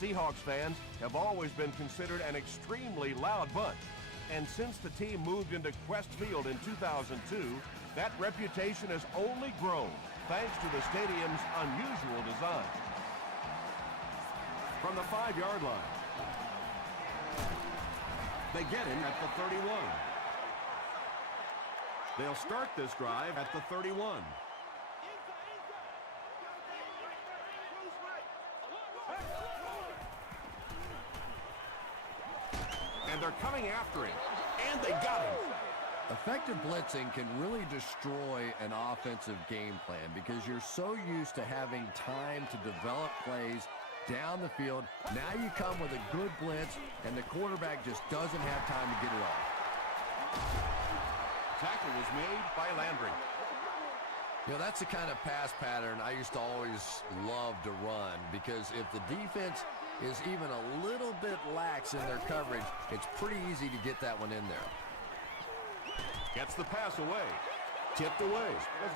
Seahawks fans have always been considered an extremely loud bunch. And since the team moved into Quest Field in 2002, that reputation has only grown thanks to the stadium's unusual design. From the 5-yard line, they get him at the 31. They'll start this drive at the 31. And they're coming after him. And they got him. Effective blitzing can really destroy an offensive game plan because you're so used to having time to develop plays down the field. Now you come with a good blitz, and the quarterback just doesn't have time to get it off. Tackle was made by Landry. You know, that's the kind of pass pattern I used to always love to run, because if the defense is even a little bit lax in their coverage, it's pretty easy to get that one in there. Gets the pass away. Tipped away.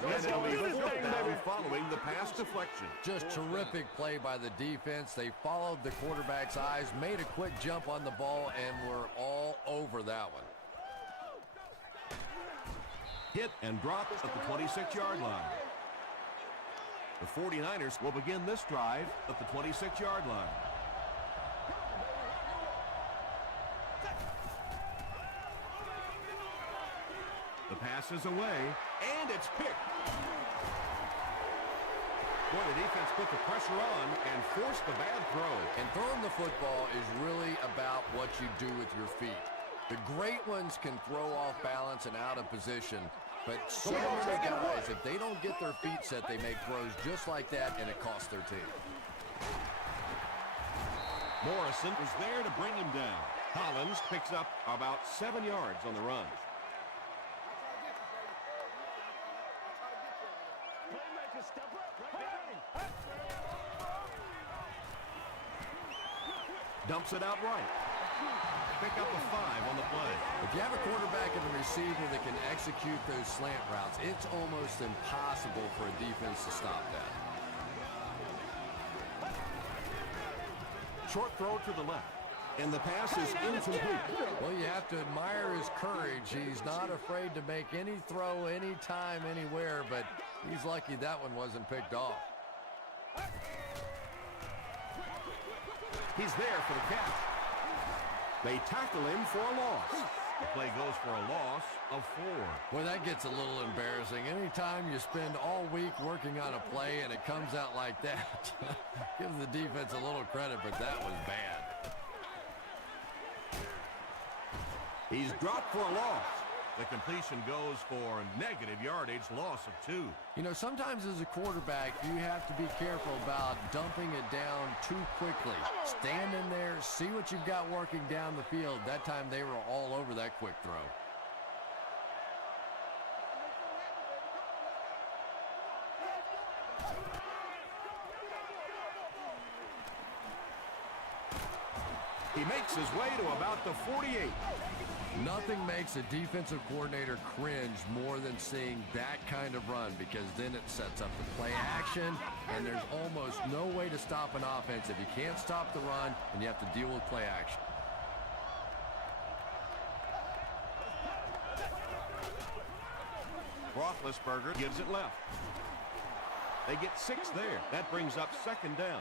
And it'll be fourth down following the pass deflection. Just terrific play by the defense. They followed the quarterback's eyes, made a quick jump on the ball, and were all over that one. Hit and drop at the 26-yard line. The 49ers will begin this drive at the 26-yard line. The pass is away, and it's picked. Boy, the defense put the pressure on and forced the bad throw. And throwing the football is really about what you do with your feet. The great ones can throw off balance and out of position, but so many guys, if they don't get their feet set, they make throws just like that, and it costs their team. Morrison was there to bring him down. Collins picks up about 7 yards on the run. Dumps it out right. Pick up a 5 on the play. If you have a quarterback and a receiver that can execute those slant routes, it's almost impossible for a defense to stop that. Short throw to the left. And the pass is incomplete. Well, you have to admire his courage. He's not afraid to make any throw, anytime, anywhere, but he's lucky that one wasn't picked off. He's there for the catch. They tackle him for a loss. The play goes for a loss of 4. Well, that gets a little embarrassing. Anytime you spend all week working on a play and it comes out like that, give the defense a little credit, but that was bad. He's dropped for a loss. The completion goes for negative yardage, loss of 2. You know, sometimes as a quarterback, you have to be careful about dumping it down too quickly. Stand in there, see what you've got working down the field. That time they were all over that quick throw. He makes his way to about the 48. Nothing makes a defensive coordinator cringe more than seeing that kind of run, because then it sets up the play action, and there's almost no way to stop an offense if you can't stop the run and you have to deal with play action. Roethlisberger gives it left. They get 6 there. That brings up 2nd down.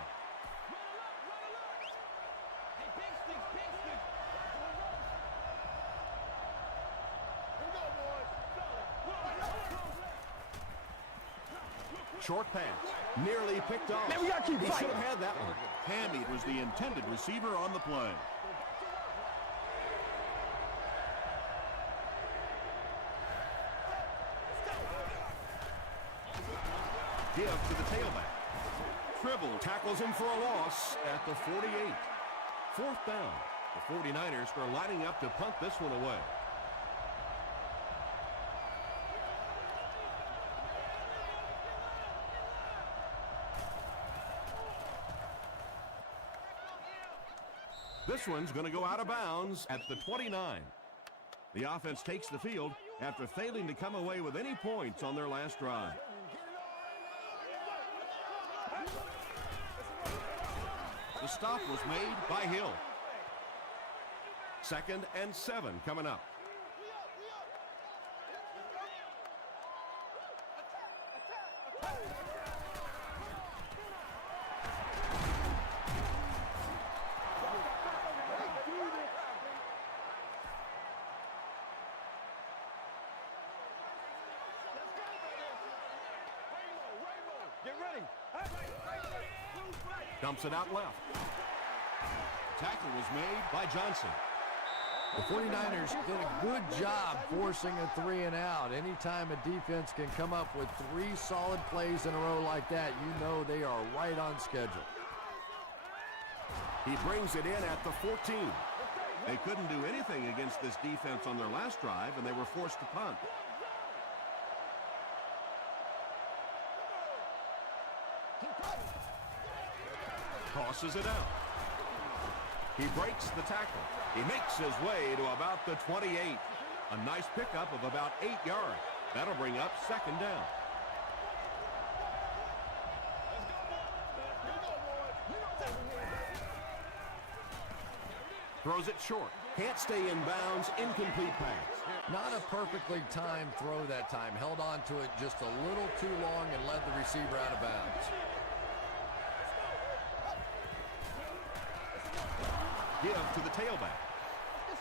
Short pass, nearly picked off. Man, we gotta keep he fighting. should have had that one. Hammy was the intended receiver on the play. Give to the tailback. Tribble tackles him for a loss at the 48. 4th down. The 49ers are lining up to punt this one away. This one's going to go out of bounds at the 29. The offense takes the field after failing to come away with any points on their last drive. The stop was made by Hill. 2nd and 7 coming up. Get ready. Dumps it out left. Tackle was made by Johnson. The 49ers did a good job forcing a 3 and out. Anytime a defense can come up with 3 solid plays in a row like that, you know they are right on schedule. He brings it in at the 14. They couldn't do anything against this defense on their last drive, and they were forced to punt. Tosses it out. He breaks the tackle. He makes his way to about the 28. A nice pickup of about 8 yards. That'll bring up 2nd down. Throws it short. Can't stay in bounds. Incomplete pass. Not a perfectly timed throw that time. Held on to it just a little too long and led the receiver out of bounds. Give to the tailback.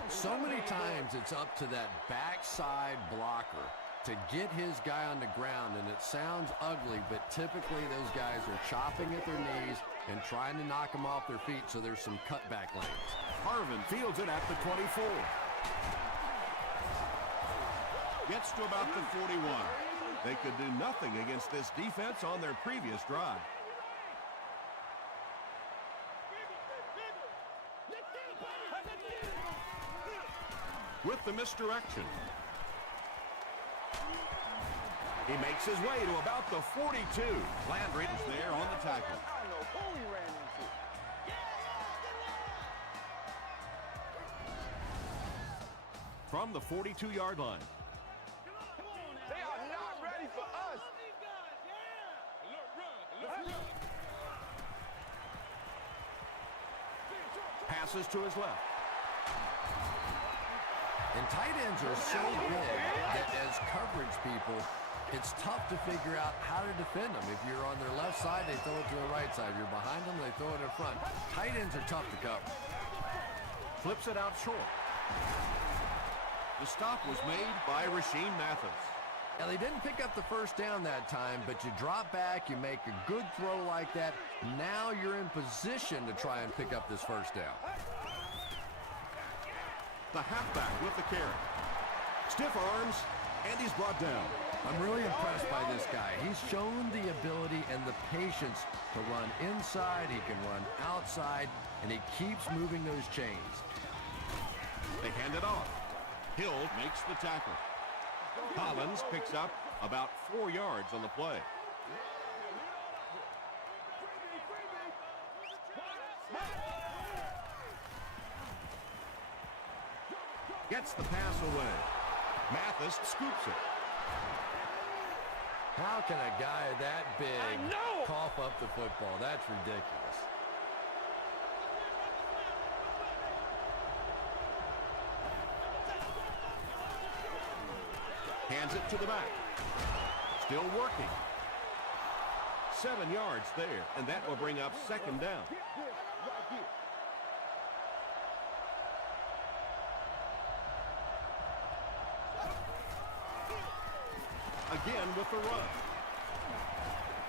So many times it's up to that backside blocker to get his guy on the ground, and it sounds ugly, but typically those guys are chopping at their knees and trying to knock them off their feet, so there's some cutback lanes. Harvin fields it at the 24. Gets to about the 41. They could do nothing against this defense on their previous drive. With the misdirection. He makes his way to about the 42. Landry is there on the tackle. From the 42-yard line. They are not ready for us. Passes to his left. And tight ends are so big that as coverage people, it's tough to figure out how to defend them. If you're on their left side, they throw it to the right side. If you're behind them, they throw it in front. Tight ends are tough to cover. Flips it out short. The stop was made by Rasheem Mathis. Now, they didn't pick up the first down that time, but you drop back, you make a good throw like that. Now you're in position to try and pick up this first down. The halfback with the carry. Stiff arms, and he's brought down. I'm really impressed by this guy. He's shown the ability and the patience to run inside, he can run outside, and he keeps moving those chains. They hand it off. Hill makes the tackle. Collins picks up about 4 yards on the play. Gets the pass away. Mathis scoops it. How can a guy that big cough up the football? That's ridiculous. Hands it to the back. Still working. 7 yards there, and that will bring up 2nd down. Again with the run.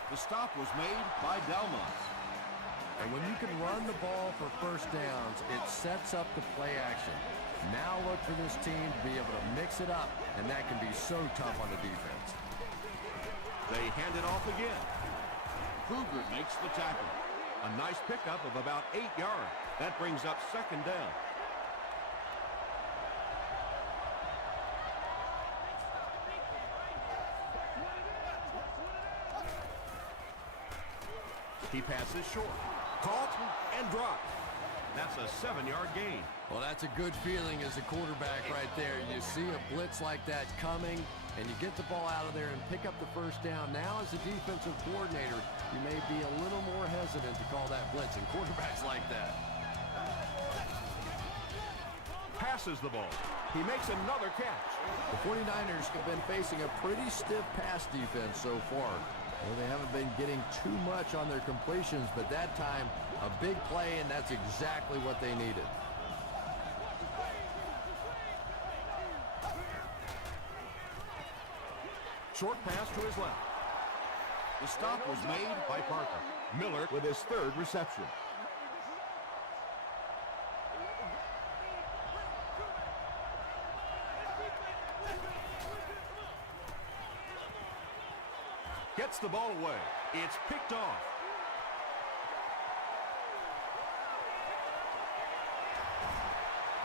The stop was made by Delmont. And when you can run the ball for first downs, it sets up the play action. Now look for this team to be able to mix it up, and that can be so tough on the defense. They hand it off again. Kruger makes the tackle. A nice pickup of about 8 yards. That brings up 2nd down. He passes short. Caught and dropped. That's a 7-yard gain. Well, that's a good feeling as a quarterback right there. You see a blitz like that coming, and you get the ball out of there and pick up the first down. Now, as a defensive coordinator, you may be a little more hesitant to call that blitz, and quarterbacks like that. Passes the ball. He makes another catch. The 49ers have been facing a pretty stiff pass defense so far. Well, they haven't been getting too much on their completions, but that time, a big play, and that's exactly what they needed. Short pass to his left. The stop was made by Parker. Miller with his third reception. Gets the ball away. It's picked off.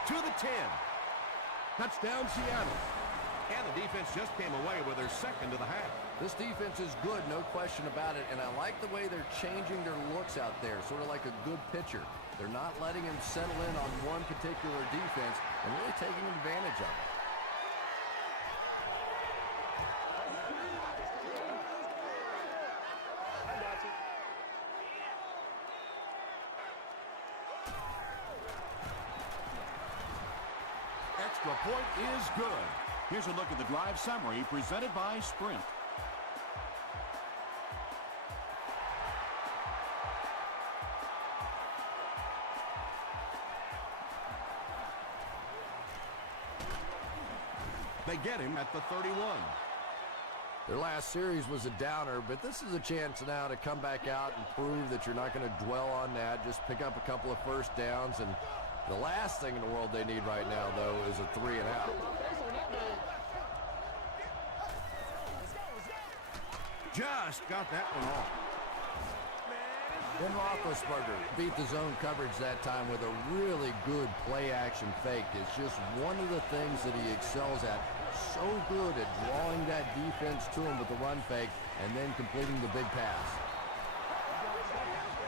To the 10. Touchdown, Seattle. And the defense just came away with their second of the half. This defense is good, no question about it, and I like the way they're changing their looks out there, sort of like a good pitcher. They're not letting him settle in on one particular defense and really taking advantage of it. Extra point is good. Here's a look at the drive summary presented by Sprint. They get him at the 31. Their last series was a downer, but this is a chance now to come back out and prove that you're not going to dwell on that. Just pick up a couple of first downs, and the last thing in the world they need right now, though, is a 3-and-out. Just got that one off. Ben Roethlisberger beat the zone coverage that time with a really good play-action fake. It's just one of the things that he excels at. So good at drawing that defense to him with the run fake and then completing the big pass.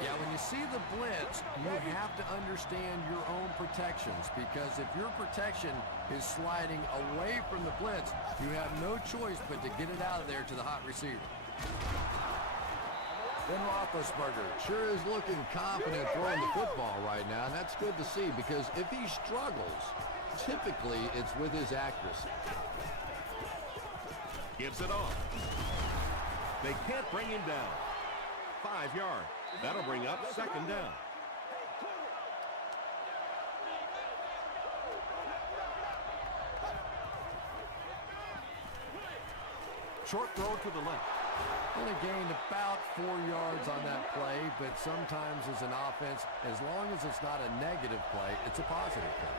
Yeah, when you see the blitz, you have to understand your own protections, because if your protection is sliding away from the blitz, you have no choice but to get it out of there to the hot receiver. Ben Roethlisberger sure is looking confident throwing the football right now, and that's good to see, because if he struggles, typically it's with his accuracy. Gives it off. They can't bring him down. 5 yards. That'll bring up second down. Short throw to the left. Only gained about 4 yards on that play, but sometimes as an offense, as long as it's not a negative play, it's a positive play.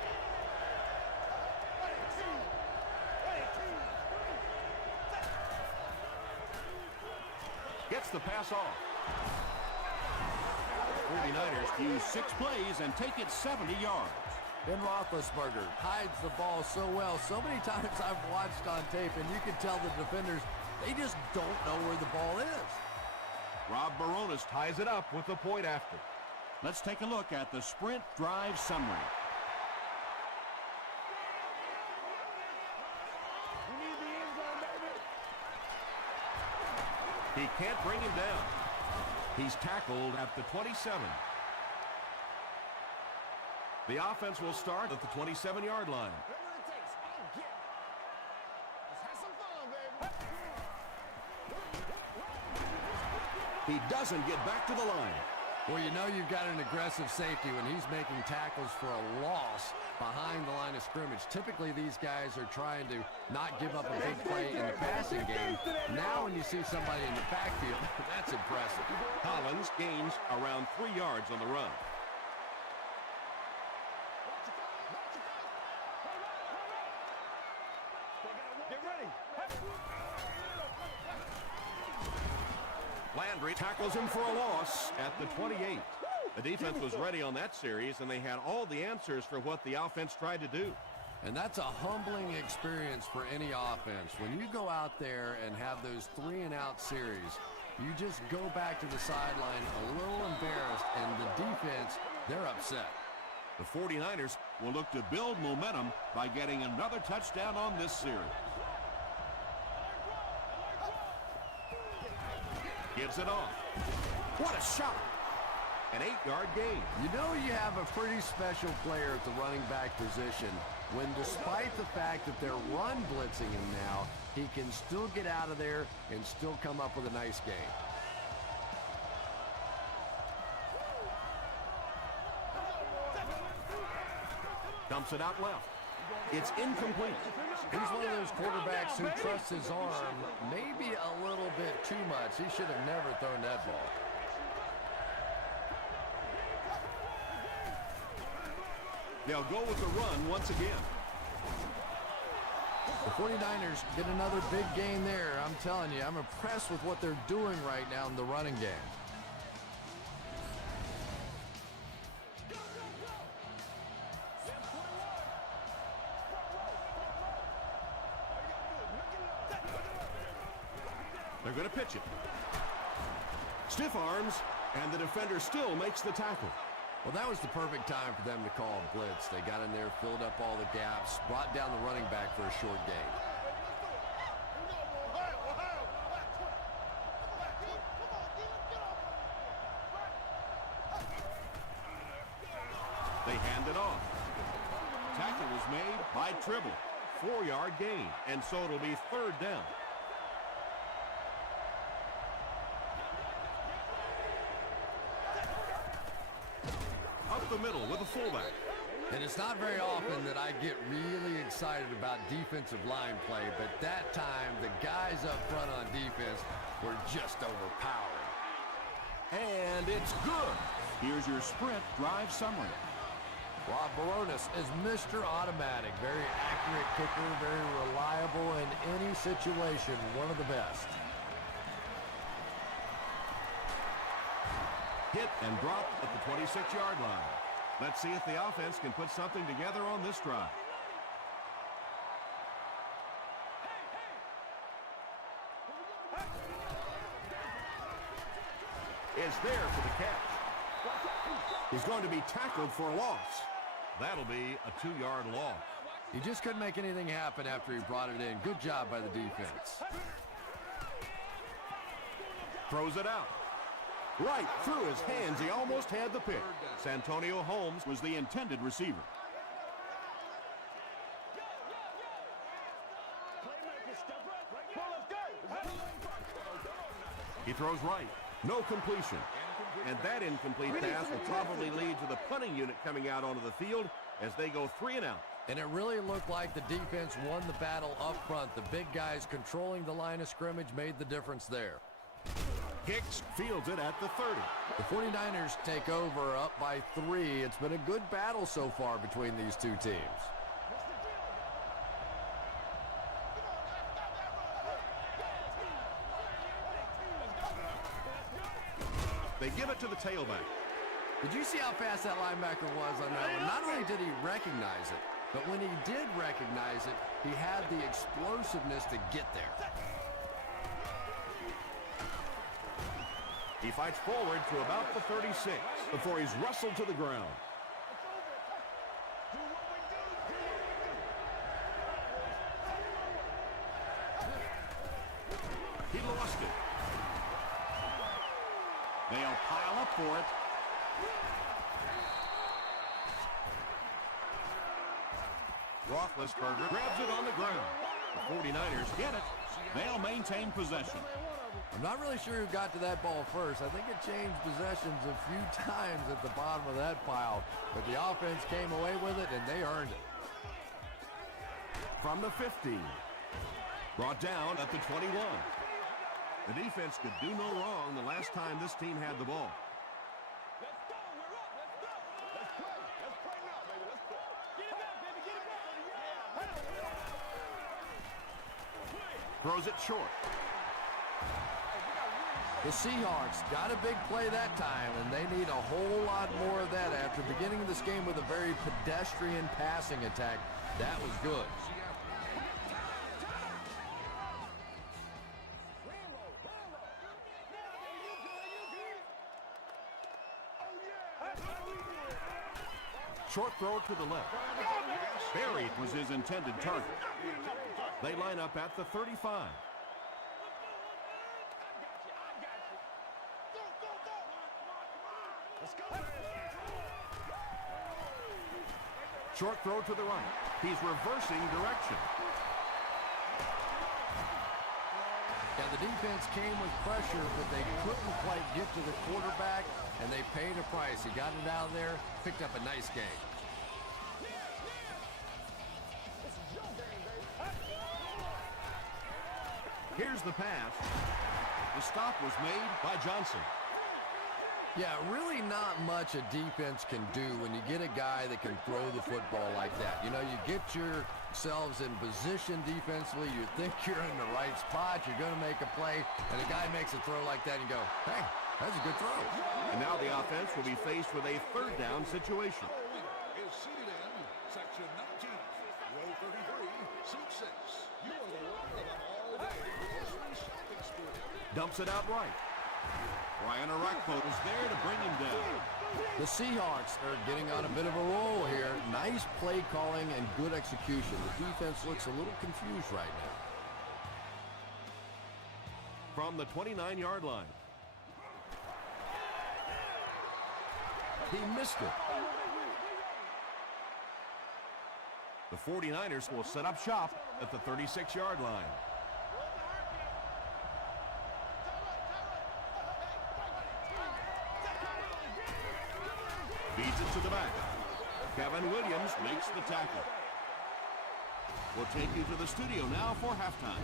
Gets the pass off. 49ers use 6 plays and take it 70 yards. Ben Roethlisberger hides the ball so well. So many times I've watched on tape, and you can tell the defenders, they just don't know where the ball is. Rob Baronis ties it up with the point after. Let's take a look at the Sprint drive summary. He can't bring him down. He's tackled at the 27. The offense will start at the 27-yard line. He doesn't get back to the line. Well, you know you've got an aggressive safety when he's making tackles for a loss behind the line of scrimmage. Typically, these guys are trying to not give up a big play in the passing game. Now when you see somebody in the backfield, that's impressive. Collins gains around 3 yards on the run. Get ready. Landry tackles him for a loss at the 28. The defense was ready on that series, and they had all the answers for what the offense tried to do. And that's a humbling experience for any offense. When you go out there and have those 3-and-out series, you just go back to the sideline a little embarrassed, and the defense, they're upset. The 49ers will look to build momentum by getting another touchdown on this series. Gives it off. What a shot. An 8-yard gain. You know you have a pretty special player at the running back position when, despite the fact that they're run blitzing him now, he can still get out of there and still come up with a nice gain. Dumps it out left. It's incomplete. He's one of those quarterbacks who trusts his arm maybe a little bit too much. He should have never thrown that ball. They'll go with the run once again. The 49ers get another big gain there. I'm telling you, I'm impressed with what they're doing right now in the running game. They're going to pitch it. Stiff arms, and the defender still makes the tackle. Well, that was the perfect time for them to call a blitz. They got in there, filled up all the gaps, brought down the running back for a short gain. They hand it off. Tackle was made by Tribble. 4-yard gain, and so it'll be 3rd down. Up the middle with a fullback. And it's not very often that I get really excited about defensive line play, but that time the guys up front on defense were just overpowering. And it's good. Here's your sprint drive summary. Rob Baronis is Mr. Automatic. Very accurate kicker, very reliable in any situation, one of the best. Hit and dropped at the 26-yard line. Let's see if the offense can put something together on this drive. Is there for the catch. He's going to be tackled for a loss. That'll be a 2-yard loss. He just couldn't make anything happen after he brought it in. Good job by the defense. Throws it out. Right through his hands. He almost had the pick. Santonio Holmes Was the intended receiver. He throws right. No completion. And that incomplete pass will probably lead to the punting unit coming out onto the field as they go 3 and out. And it really looked like the defense won the battle up front. The big guys controlling the line of scrimmage made the difference there. Hicks fields it at the 30. The 49ers take over up by 3. It's been a good battle so far between these two teams. They give it to the tailback. Did you see how fast that linebacker was on that one? Not only did he recognize it, but when he did recognize it, he had the explosiveness to get there. He fights forward to about the 36 before he's wrestled to the ground. He lost it. They'll pile up for it. Roethlisberger grabs it on the ground. The 49ers get it. They'll maintain possession. I'm not really sure who got to that ball first. I think it changed possessions a few times at the bottom of that pile, but the offense came away with it, and they earned it. From the 15. Brought down at the 21. The defense could do no wrong the last time this team had the ball. Let's go. We're up. Let's go. Let's play. Let's play now, baby. Let's play. Get it back, baby. Get it back. Throws it short. The Seahawks got a big play that time, and they need a whole lot more of that after beginning this game with a very pedestrian passing attack. That was good. Short throw to the left. Buried was his intended target. They line up at the 35. Short throw to the right. He's reversing direction. Yeah, the defense came with pressure, but they couldn't quite get to the quarterback, and they paid a price. He got it out of there, picked up a nice game. Here's the pass. The stop was made by Johnson. Yeah, really not much a defense can do when you get a guy that can throw the football like that. You know, you get yourselves in position defensively, you think you're in the right spot, you're going to make a play, and a guy makes a throw like that, and you go, hey, that's a good throw. And now the offense will be faced with a third down situation. Is seated in section 19, row 33, seat 6. You are the one of an all-day grocery shopping spree. Dumps it out right. Brian Arakpo is there to bring him down. The Seahawks are getting on a bit of a roll here. Nice play calling and good execution. The defense looks a little confused right now. From the 29-yard line. He missed it. The 49ers will set up shop at the 36-yard line. Feeds it to the back. Kevin Williams makes the tackle. We'll take you to the studio now for halftime.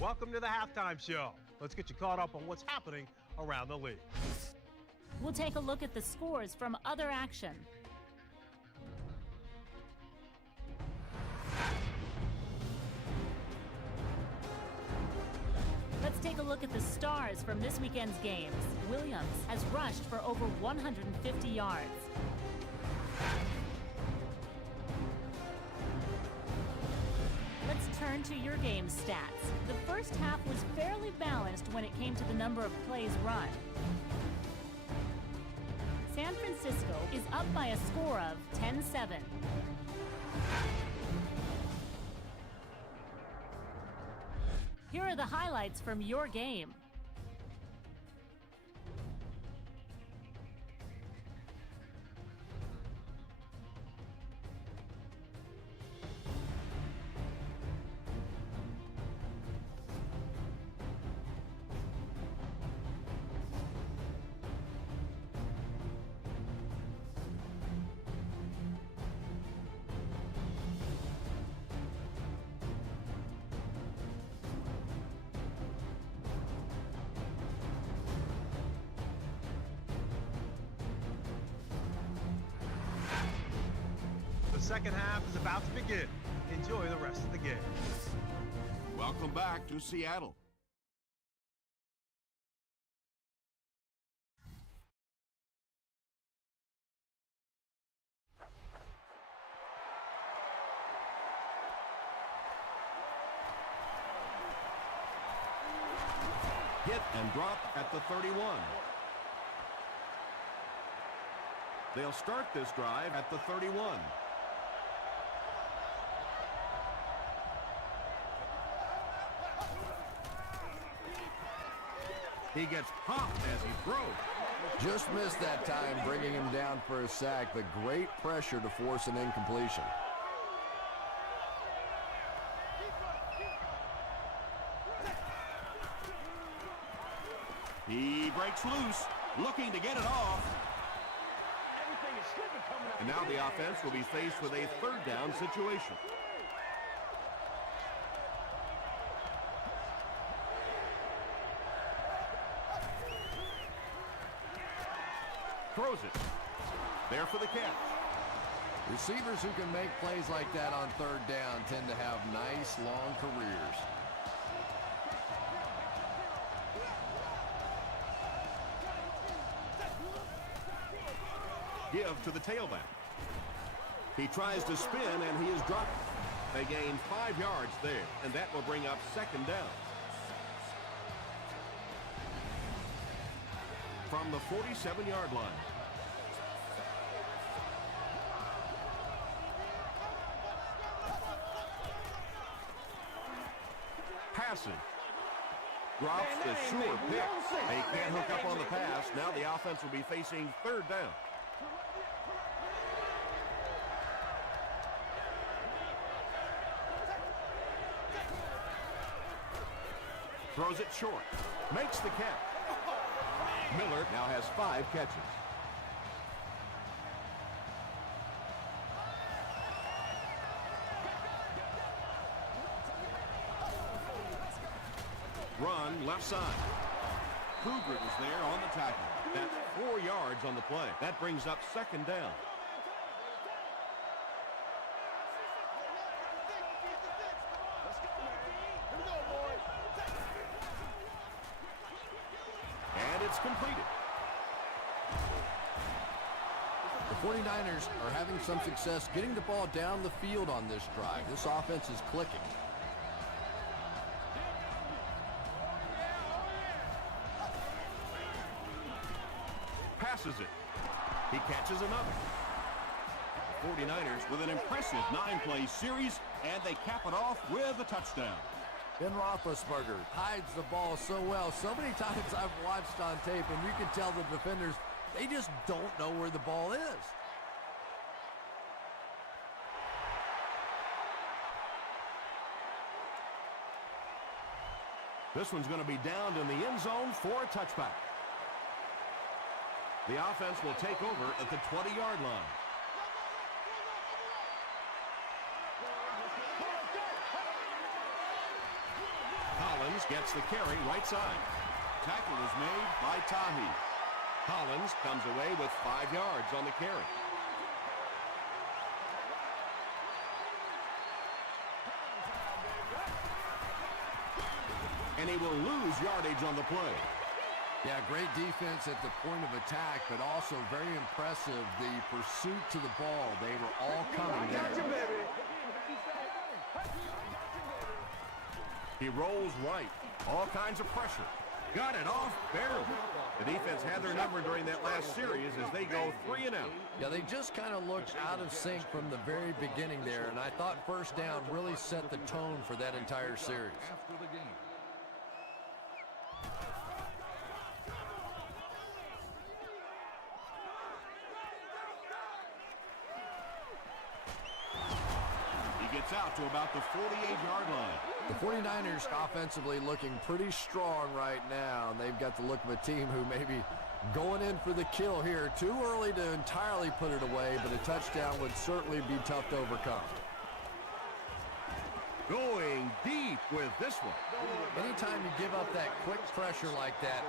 Welcome to the halftime show. Let's get you caught up on what's happening around the league. We'll take a look at the scores from other action. Let's take a look at the stars from this weekend's games. Williams has rushed for over 150 yards. Let's turn to your game stats. The first half was fairly balanced when it came to the number of plays run. San Francisco is up by a score of 10-7. Here are the highlights from your game. The second half is about to begin. Enjoy the rest of the game. Welcome back to Seattle. Hit and drop at the 31. They'll start this drive at the 31. He gets popped as he throws. Just missed that time, bringing him down for a sack, but great pressure to force an incompletion. He breaks loose, looking to get it off. And now the offense will be faced with a third down situation. Throws it. There for the catch. Receivers who can make plays like that on third down tend to have nice, long careers. Give to the tailback. He tries to spin, and he is dropped. They gain 5 yards there, and that will bring up second down. From the 47-yard line. passing. Drops the sure pick. They can't hook up on the pass. Now the offense will be facing third down. Throws it short. Makes the catch. Miller now has 5 catches. Run left side. Kruger was there on the tackle. That's 4 yards on the play. That brings up second down. And it's completed. The 49ers are having some success getting the ball down the field on this drive. This offense is clicking. Passes it. He catches another. The 49ers with an impressive 9-play series, and they cap it off with a touchdown. Ben Roethlisberger hides the ball so well. So many times I've watched on tape, and you can tell the defenders, they just don't know where the ball is. This one's going to be downed in the end zone for a touchback. The offense will take over at the 20-yard line. Collins gets the carry right side. Tackle was made by Tahi. Collins comes away with 5 yards on the carry. And he will lose yardage on the play. Yeah, great defense at the point of attack, but also very impressive the pursuit to the ball. They were all coming there. He rolls right. All kinds of pressure. Got it off barely. The defense had their number during that last series as they go 3 and out. Yeah, they just kind of looked out of sync from the very beginning there, and I thought first down really set the tone for that entire series. After the game. He gets out to about the 48-yard line. The 49ers offensively looking pretty strong right now, and they've got the look of a team who may be going in for the kill here. Too early to entirely put it away, but a touchdown would certainly be tough to overcome. Going deep with this one. Anytime you give up that quick pressure like that,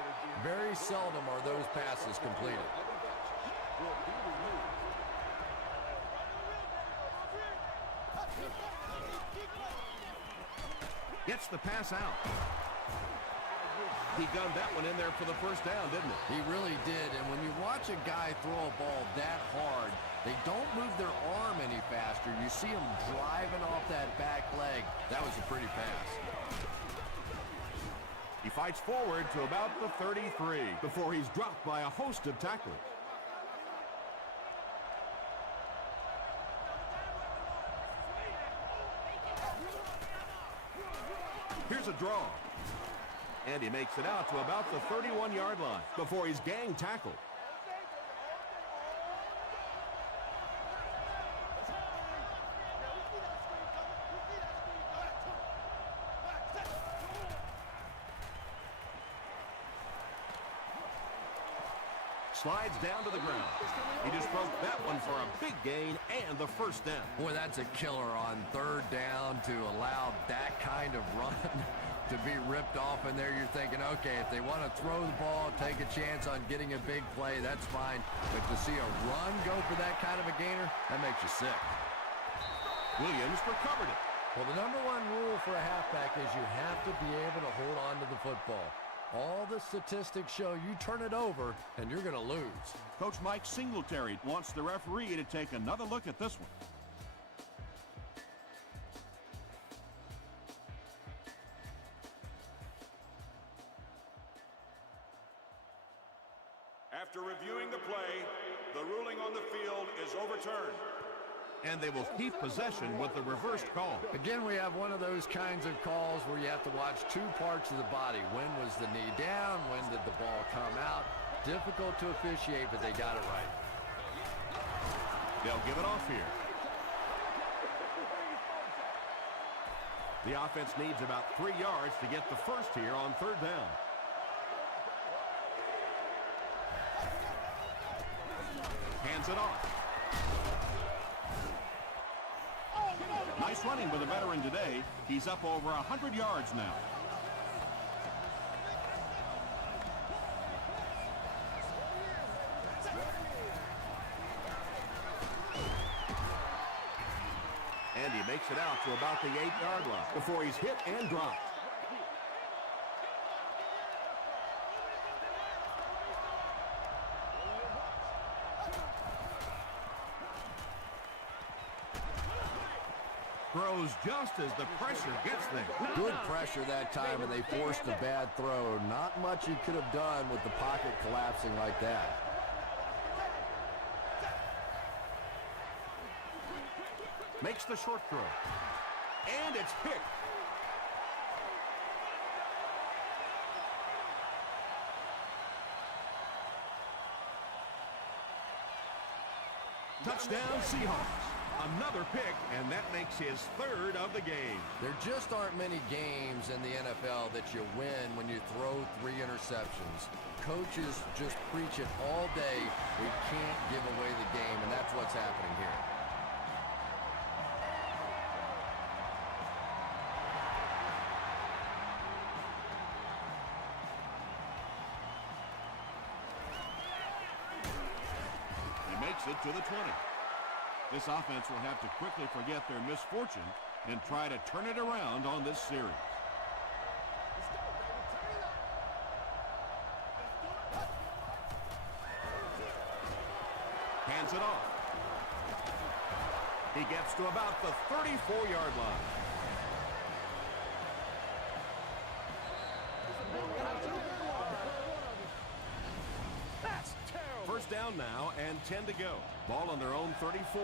very seldom are those passes completed. Gets the pass out. He gunned that one in there for the first down, didn't he? He really did, and when you watch a guy throw a ball that hard, they don't move their arm any faster. You see them driving off that back leg. That was a pretty pass. He fights forward to about the 33 before he's dropped by a host of tacklers. Here's a draw. And he makes it out to about the 31-yard line before he's gang tackled. Slides down to the ground. He just broke that one for a big gain and the first down. Boy, that's a killer on third down to allow that kind of run to be ripped off in there. You're thinking, okay, if they want to throw the ball, take a chance on getting a big play, that's fine. But to see a run go for that kind of a gainer, that makes you sick. Williams recovered it. Well, the number one rule for a halfback is you have to be able to hold on to the football. All the statistics show you turn it over and you're going to lose. Coach Mike Singletary wants the referee to take another look at this one. After reviewing the play, the ruling on the field is overturned. And they will keep possession with the reversed call. Again, we have one of those kinds of calls where you have to watch two parts of the body. When was the knee down? When did the ball come out? Difficult to officiate, but they got it right. They'll give it off here. The offense needs about 3 yards to get the first here on third down. Hands it off. Nice running by the veteran today. He's up over 100 yards now. And he makes it out to about the 8-yard line Before he's hit and dropped. throws just as the pressure gets there. Good pressure that time, and they forced a bad throw. Not much he could have done with the pocket collapsing like that. Makes the short throw. And it's picked. Touchdown Seahawks. Another pick, and that makes his third of the game. There just aren't many games in the NFL that you win when you throw 3 interceptions. Coaches just preach it all day. We can't give away the game, and that's what's happening here. He makes it to the 20. This offense will have to quickly forget their misfortune and try to turn it around on this series. Hands it off. He gets to about the 34-yard line. First down now and 10 to go. Ball on their own 34.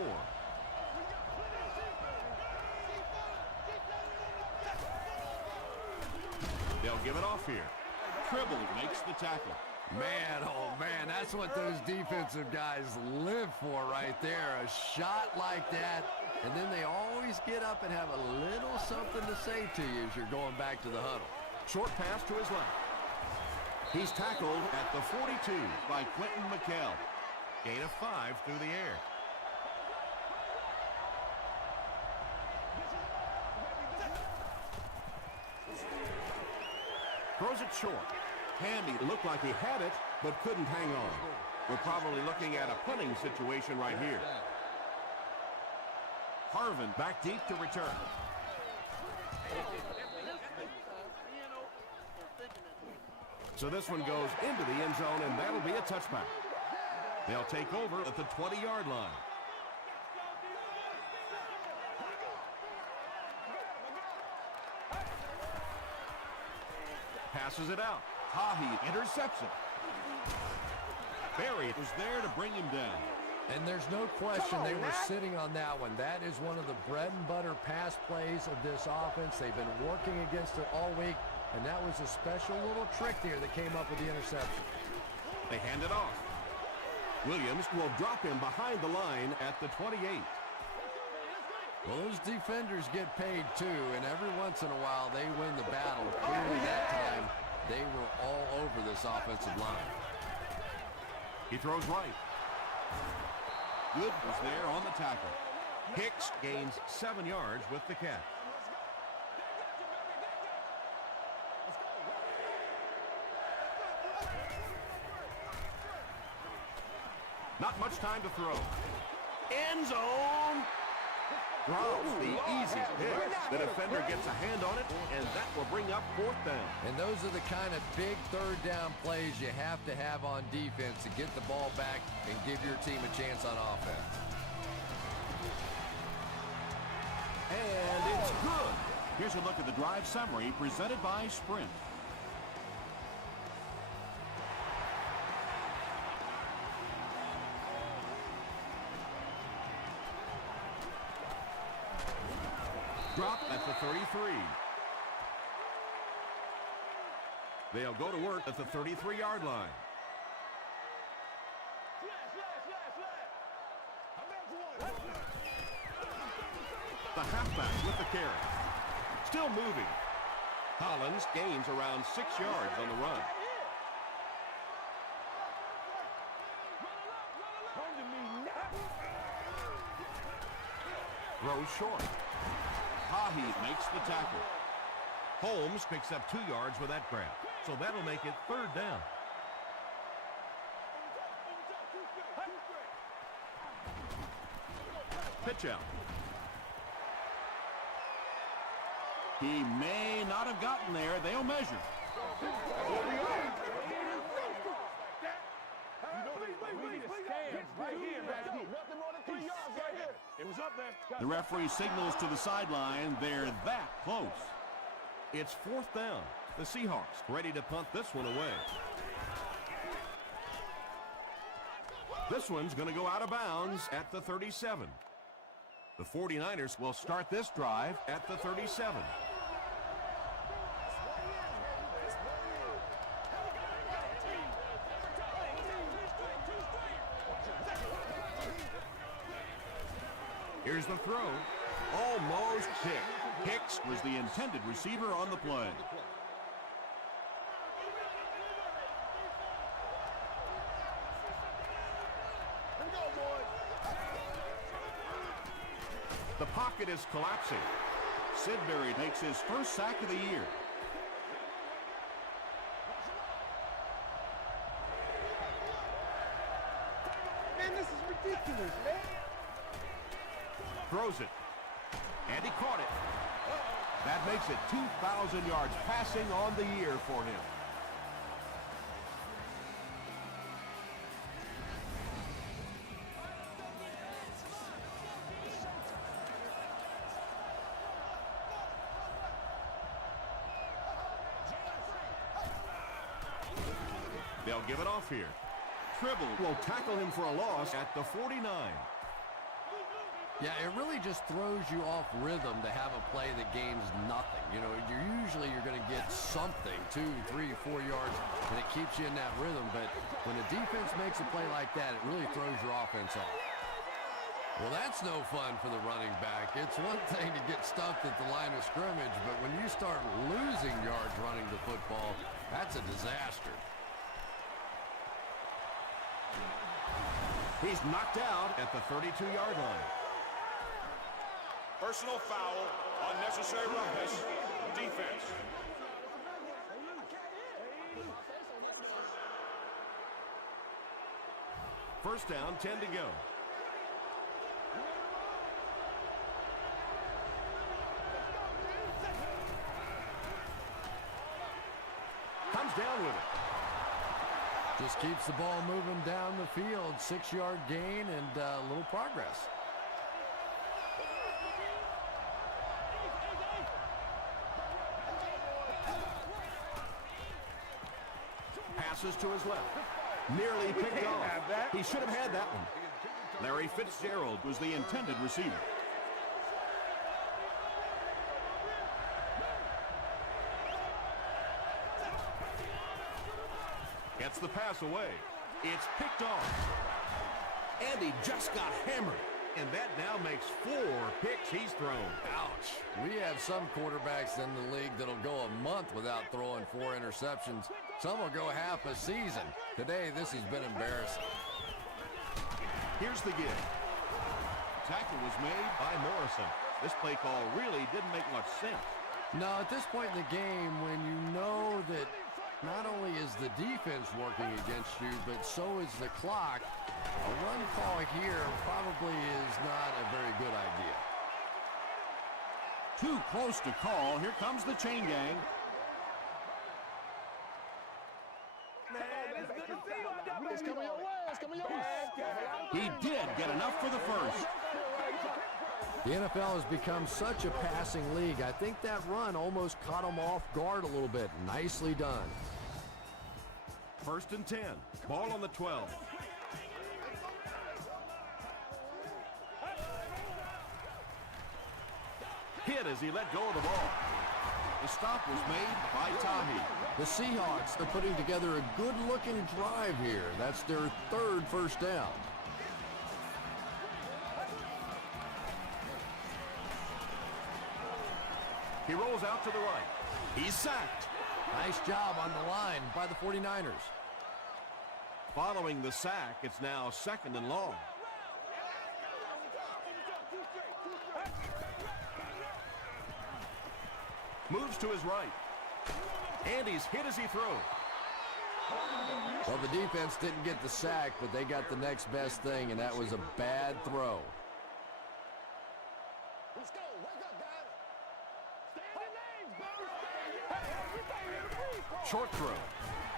They'll give it off here. Tribble makes the tackle. Man, oh man, that's what those defensive guys live for right there. A shot like that, and then they always get up and have a little something to say to you as you're going back to the huddle. Short pass to his left. He's tackled at the 42 By Quentin McKell. Gain of 5 through the air. Throws it short. Handy looked like he had it, but couldn't hang on. We're probably looking at a punting situation right here. Harvin back deep to return. So this one goes into the end zone, and that'll be a touchback. They'll take over at the 20-yard line. Passes it out. Tahi interception. Barry Was there to bring him down. And there's no question they were sitting on that one. That is one of the bread and butter pass plays of this offense. They've been working against it all week, and that was a special little trick there that came up with the interception. They hand it off. Williams will drop him behind the line at the 28. Well, those defenders get paid too, and every once in a while they win the battle. Clearly that time they were all over this offensive line. He throws right. Good was there on the tackle. Hicks gains 7 yards with the catch. Not much time to throw. End zone. Drops the easy pick. The defender gets a hand on it, and that will bring up 4th down. And those are the kind of big third down plays you have to have on defense to get the ball back and give your team a chance on offense. And it's good. Here's a look at the drive summary presented by Sprint. Drop at the 33. They'll go to work at the 33-yard line. The halfback with the carry. Still moving. Collins gains around 6 yards on the run. Throws short. Hahi makes the tackle. Holmes picks up 2 yards with that grab, so that'll make it 3rd down. Pitch out. He may not have gotten there. They'll measure. The referee signals to the sideline. They're that close. It's 4th down. The Seahawks ready to punt this one away. This one's going to go out of bounds at the 37. The 49ers will start this drive at the 37. Here's the throw. Almost picked. Hicks was the intended receiver on the play. The pocket is collapsing. Sidbury makes his first sack of the year. Man, this is ridiculous, man. Throws it. And he caught it. That makes it 2,000 yards passing on the year for him. They'll give it off here. Tribble will tackle him for a loss at the 49. Yeah, it really just throws you off rhythm to have a play that gains nothing. You know, you're going to get something, 2, 3, 4 yards, and it keeps you in that rhythm. But when the defense makes a play like that, it really throws your offense off. Well, that's no fun for the running back. It's one thing to get stuffed at the line of scrimmage, but when you start losing yards running the football, that's a disaster. He's knocked out at the 32-yard line. Personal foul, unnecessary roughness, defense. First down, 10 to go. Comes down with it. Just keeps the ball moving down the field. 6-yard gain and a little progress. Passes to his left. Nearly picked off. He should have had that one. Larry Fitzgerald was the intended receiver. Gets the pass away. It's picked off. And he just got hammered. And that now makes 4 picks he's thrown. Ouch. We have some quarterbacks in the league that'll go a month without throwing 4 interceptions. Some will go half a season. Today, this has been embarrassing. Here's the give. Tackle was made by Morrison. This play call really didn't make much sense. No, at this point in the game, when you know that not only is the defense working against you, but so is the clock, a run call here probably is not a very good idea. Too close to call. Here comes the chain gang. It's coming your way. It's coming your way. He did get enough for the first. The NFL has become such a passing league. I think that run almost caught him off guard a little bit. Nicely done. First and 10. Ball on the 12. hit as he let go of the ball. The stop was made by Tahi. The Seahawks are putting together a good-looking drive here. That's their third first down. He rolls out to the right. He's sacked. Nice job on the line by the 49ers. Following the sack, it's now 2nd and long. Moves to his right. And he's hit as he throws. Well, the defense didn't get the sack, but they got the next best thing, and that was a bad throw. Let's go. Wake up, guys. Stay in your lanes, baby. Short throw.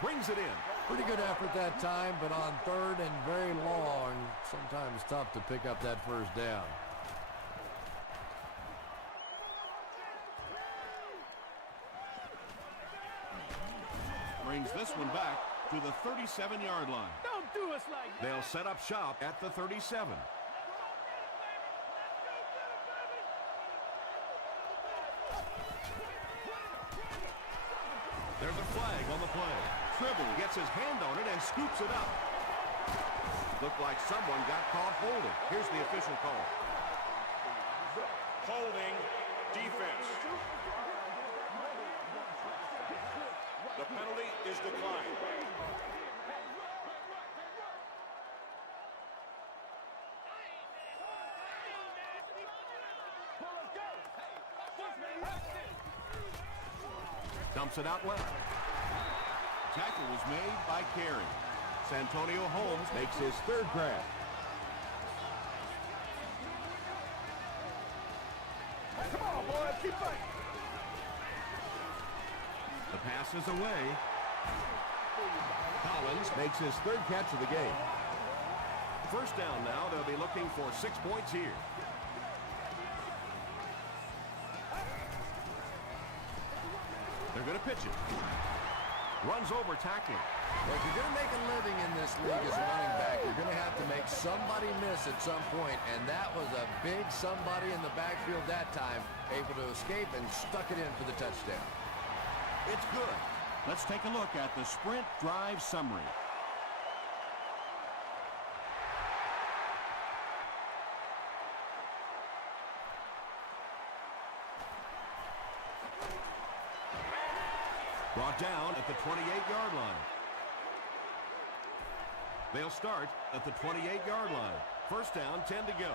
Brings it in. Pretty good effort that time, but on third and very long, sometimes tough to pick up that first down. Brings this one back to the 37-yard line. Don't do us like that. They'll set up shop at the 37. There's a flag on the play. Tribble gets his hand on it and scoops it up. Looked like someone got caught holding. Here's the official call. Holding defense. The penalty is declined. Dumps it out left. Tackle was made by Carey. Santonio Holmes makes his third grab. Come on, boys. Keep fighting. The pass is away. Collins makes his third catch of the game. First down now. They'll be looking for 6 points here. They're going to pitch it. Runs over tackling. Well, if you're going to make a living in this league as a running back, you're going to have to make somebody miss at some point, and that was a big somebody in the backfield that time, able to escape and stuck it in for the touchdown. It's good. Let's take a look at the sprint drive summary. Brought down at the 28-yard line. They'll start at the 28-yard line. First down, 10 to go.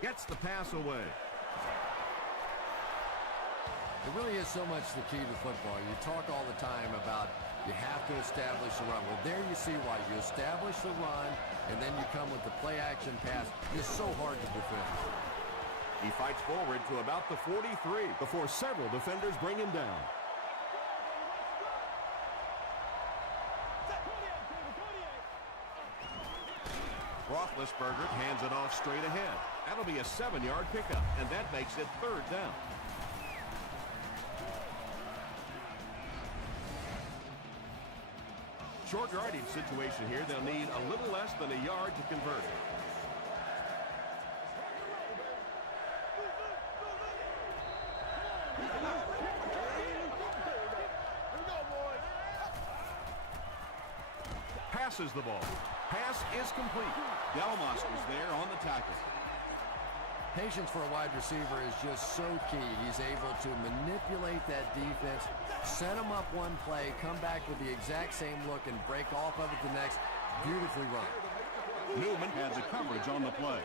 Gets the pass away. It really is so much the key to football. You talk all the time about you have to establish the run. Well, there you see why. You establish the run, and then you come with the play-action pass. It's so hard to defend. He fights forward to about the 43 before several defenders bring him down. Roethlisberger hands it off straight ahead. That'll be a 7-yard pickup, and that makes it third down. Short yardage situation here. They'll need a little less than a yard to convert. Passes the ball. Pass is complete. Delmas was there on the tackle. Patience for a wide receiver is just so key. He's able to manipulate that defense, set them up one play, come back with the exact same look, and break off of it the next. Beautifully run. Newman had the coverage on the play.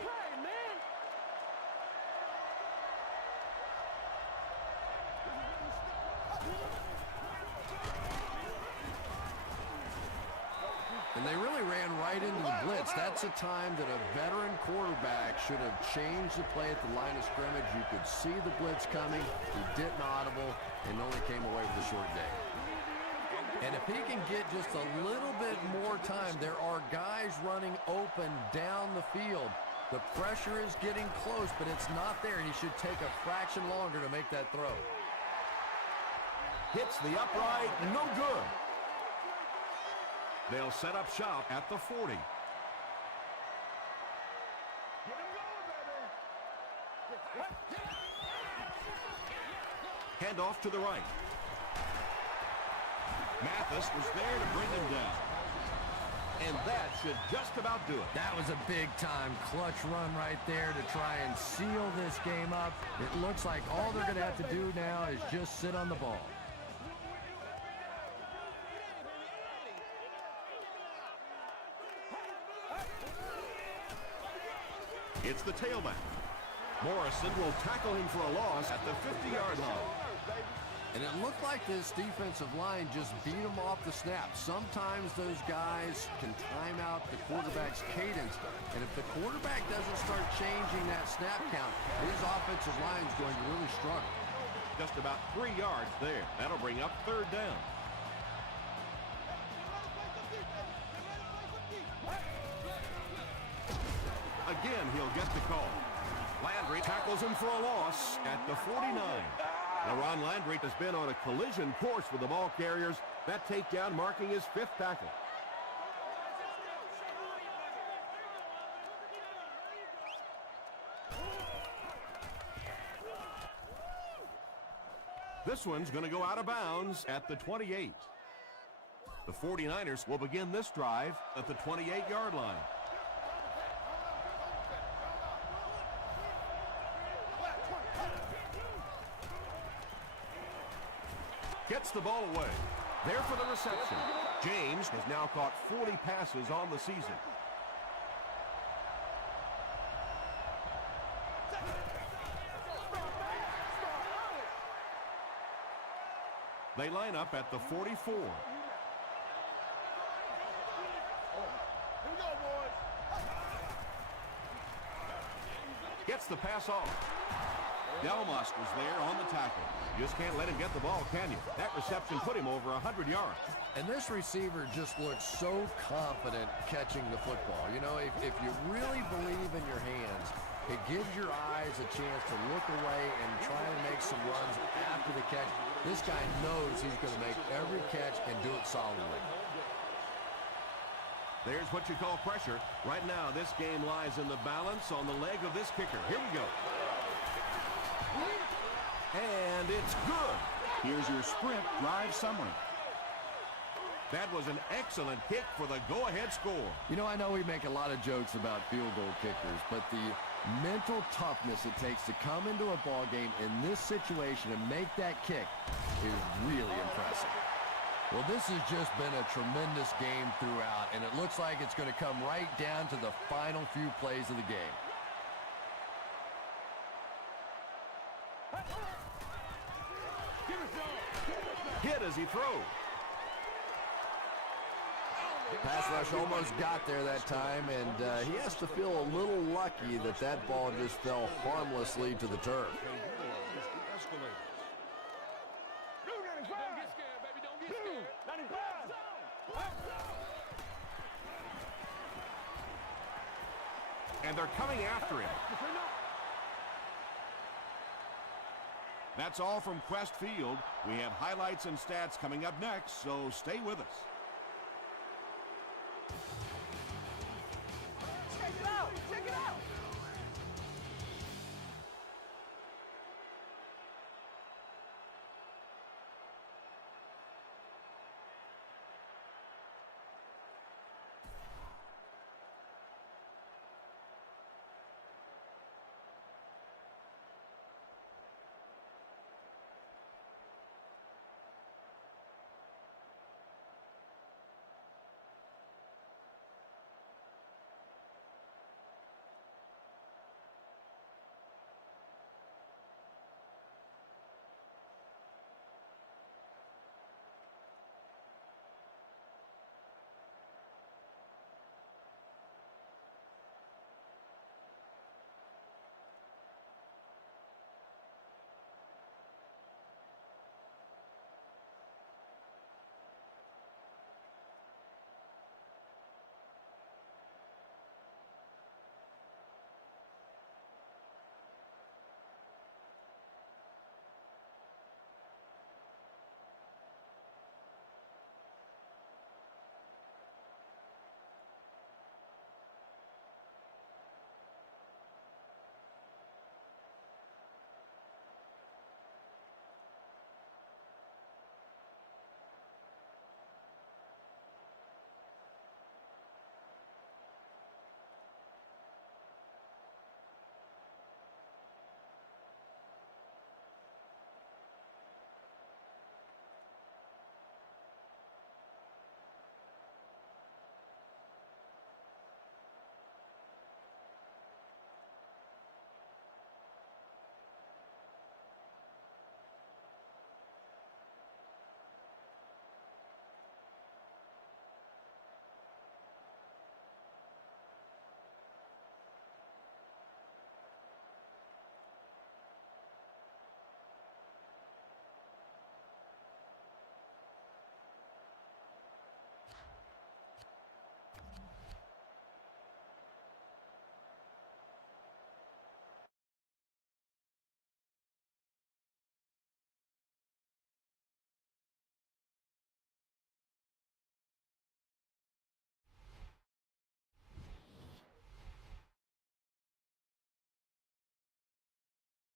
And they really ran right into the blitz. That's a time that a veteran quarterback should have changed the play at the line of scrimmage. You could see the blitz coming. He didn't audible and only came away with a short day. And if he can get just a little bit more time, there are guys running open down the field. The pressure is getting close, but it's not there. He should take a fraction longer to make that throw. Hits the upright, no good. They'll set up shop at the 40. Handoff to the right. Mathis was there to bring him down. And that should just about do it. That was a big-time clutch run right there to try and seal this game up. It looks like all they're going to have to do now is just sit on the ball. It's the tailback. Morrison will tackle him for a loss at the 50-yard line. And it looked like this defensive line just beat him off the snap. Sometimes those guys can time out the quarterback's cadence. And if the quarterback doesn't start changing that snap count, his offensive line is going to really struggle. Just about 3 yards there. That'll bring up third down. Again, he'll get the call. Landry tackles him for a loss at the 49. Now, Ron Landry has been on a collision course with the ball carriers. That takedown marking his 5th tackle. This one's going to go out of bounds at the 28. The 49ers will begin this drive at the 28-yard line. Gets the ball away. There for the reception. James has now caught 40 passes on the season. They line up at the 44. Here we go, boys. Gets the pass off. Delmas was there on the tackle. You just can't let him get the ball, can you? That reception put him over 100 yards. And this receiver just looks so confident catching the football. You know, if you really believe in your hands, it gives your eyes a chance to look away and try to make some runs after the catch. This guy knows he's going to make every catch and do it solidly. There's what you call pressure. Right now, this game lies in the balance on the leg of this kicker. Here we go. And it's good. Here's your sprint drive summary. That was an excellent kick for the go-ahead score. You know, I know we make a lot of jokes about field goal kickers, but the mental toughness it takes to come into a ball game in this situation and make that kick is really impressive. Well, this has just been a tremendous game throughout, and it looks like it's going to come right down to the final few plays of the game. Hit as he throws. Pass rush almost got there that time, and he has to feel a little lucky that that ball just fell harmlessly to the turf. And they're coming after him. That's all from Quest Field. We have highlights and stats coming up next, so stay with us.